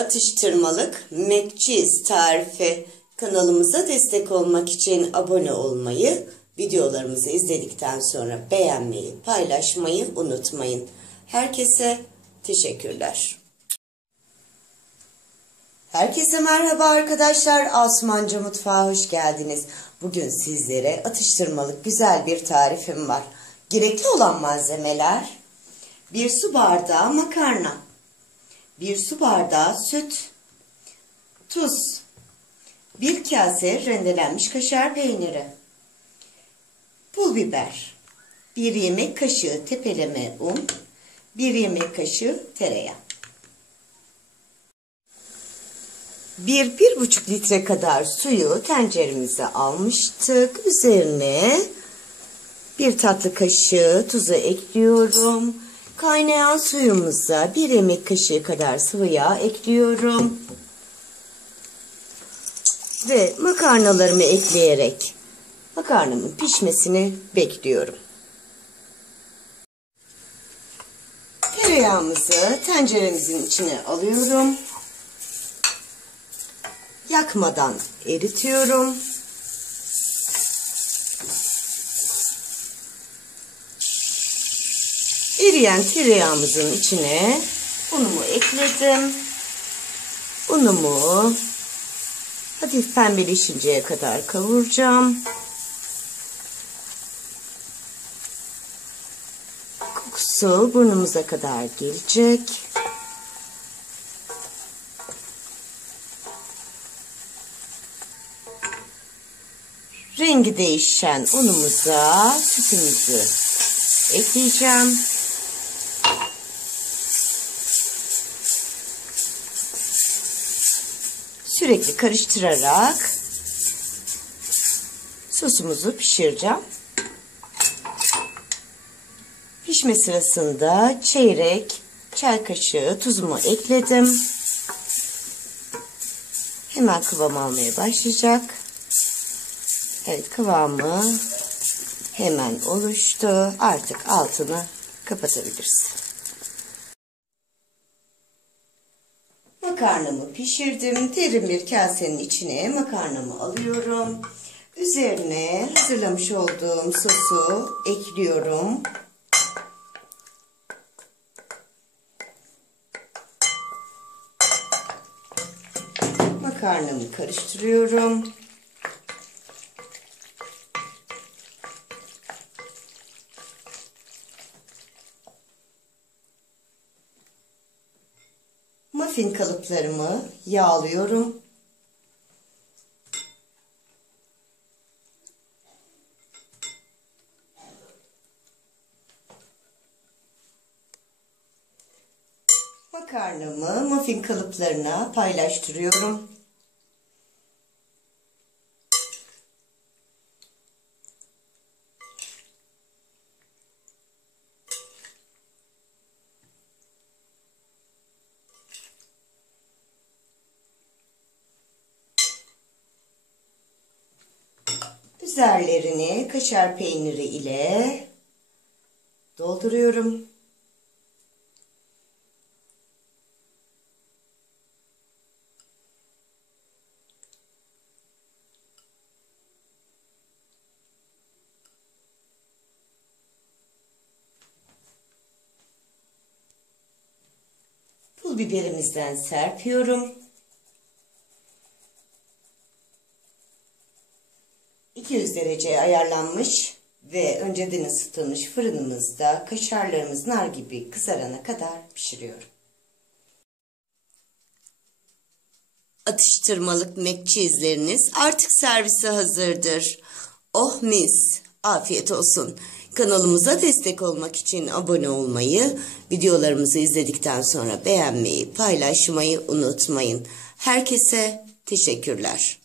Atıştırmalık mac cheese tarifi kanalımıza destek olmak için abone olmayı, videolarımızı izledikten sonra beğenmeyi, paylaşmayı unutmayın. Herkese teşekkürler. Herkese merhaba arkadaşlar. Asumanca Mutfağa hoş geldiniz. Bugün sizlere atıştırmalık güzel bir tarifim var. Gerekli olan malzemeler: 1 su bardağı makarna, 1 su bardağı süt, tuz, 1 kase rendelenmiş kaşar peyniri, pul biber, 1 yemek kaşığı tepeleme un, 1 yemek kaşığı tereyağı. 1-1,5 litre kadar suyu tenceremize almıştık. Üzerine 1 tatlı kaşığı tuzu ekliyorum. Kaynayan suyumuza 1 yemek kaşığı kadar sıvı yağ ekliyorum. Ve makarnalarımı ekleyerek makarnamın pişmesini bekliyorum. Tereyağımızı tenceremizin içine alıyorum. Yakmadan eritiyorum. Eriyen tereyağımızın içine unumu ekledim. Unumu hafif pembeleşinceye kadar kavuracağım. Kokusu burnumuza kadar gelecek. Rengi değişen unumuza sütümüzü ekleyeceğim. Sürekli karıştırarak sosumuzu pişireceğim. Pişme sırasında çeyrek çay kaşığı tuzumu ekledim. Hemen kıvam almaya başlayacak. Evet, kıvamı hemen oluştu. Artık altını kapatabiliriz. Makarnamı pişirdim. Derin bir kasenin içine makarnamı alıyorum. Üzerine hazırlamış olduğum sosu ekliyorum. Makarnamı karıştırıyorum. Muffin kalıplarımı yağlıyorum. Makarnamı muffin kalıplarına paylaştırıyorum. Üzerlerini kaşar peyniri ile dolduruyorum. Pul biberimizden serpiyorum. 200 dereceye ayarlanmış ve önceden ısıtılmış fırınımızda kaşarlarımız nar gibi kızarana kadar pişiriyorum. Atıştırmalık mac cheese'leriniz artık servise hazırdır. Oh mis! Afiyet olsun. Kanalımıza destek olmak için abone olmayı, videolarımızı izledikten sonra beğenmeyi, paylaşmayı unutmayın. Herkese teşekkürler.